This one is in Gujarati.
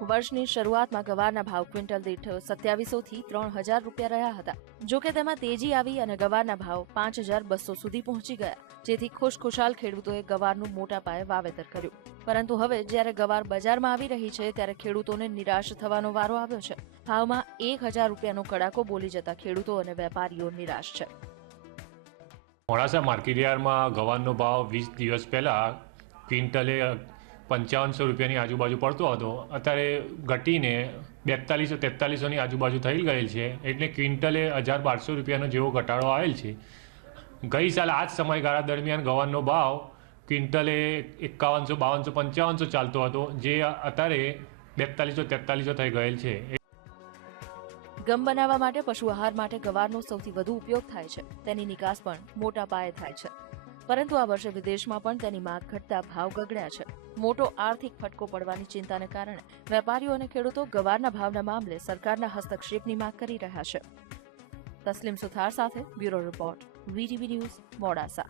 વર્ષની શરૂઆતમાં ગવારના ભાવ ક્વિન્ટલ દીઠ સત્યાવીસોથી ત્રણ હજાર રૂપિયા રહ્યા હતા. જોકે તેમાં તેજી આવી અને ગવારના ભાવ પાંચ હજાર બસો સુધી પહોંચી ગયા. જેથી ખુશખુશાલ ખેડૂતોએ ગવારનું મોટા પાયે વાવેતર કર્યું. પરંતુ હવે જ્યારે ગવાર બજારમાં આવી રહી છે, ત્યારે ખેડૂતોને નિરાશ થવાનો વારો આવ્યો છે. ભાવમાં એક હજાર રૂપિયાનો કડાકો બોલી જતા ખેડૂતો અને વેપારીઓ નિરાશ છે. મોડાસા માર્કેટયાર્ડમાં ગવારનો ભાવ વીસ દિવસ પહેલા ક્વિન્ટલે પંચાવનસો રૂપિયાની આજુબાજુ પડતો હતો. અત્યારે ઘટીને બેતાલીસો, તેતાલીસોની આજુબાજુ થઈ ગયેલ છે. એટલે ક્વિન્ટલે હજાર બારસો રૂપિયાનો જેવો ઘટાડો આવેલ છે. ગઈ સાલ આ જ સમયગાળા દરમિયાન ગવારનો ભાવ ક્વિન્ટલે એકાવનસો, બાવનસો, પંચાવનસો ચાલતો હતો, જે અત્યારે બેતાલીસો, તેતાલીસો થઈ ગયેલ છે. ગમ બનાવવા માટે, પશુ આહાર માટે ગવારનો સૌથી વધુ ઉપયોગ થાય છે. તેની નિકાસ પણ મોટા પાયે થાય છે. પરંતુ આ વર્ષે વિદેશમાં પણ તેની માંગ ઘટતા ભાવ ગગડ્યા છે. મોટો આર્થિક ફટકો પડવાની ચિંતાને કારણે વેપારીઓ અને ખેડૂતો ગવારના ભાવના મામલે સરકારના હસ્તક્ષેપની માંગ કરી રહ્યા છે. તસ્લીમ સુથાર સાથે bureau report, VTV news, Modasa.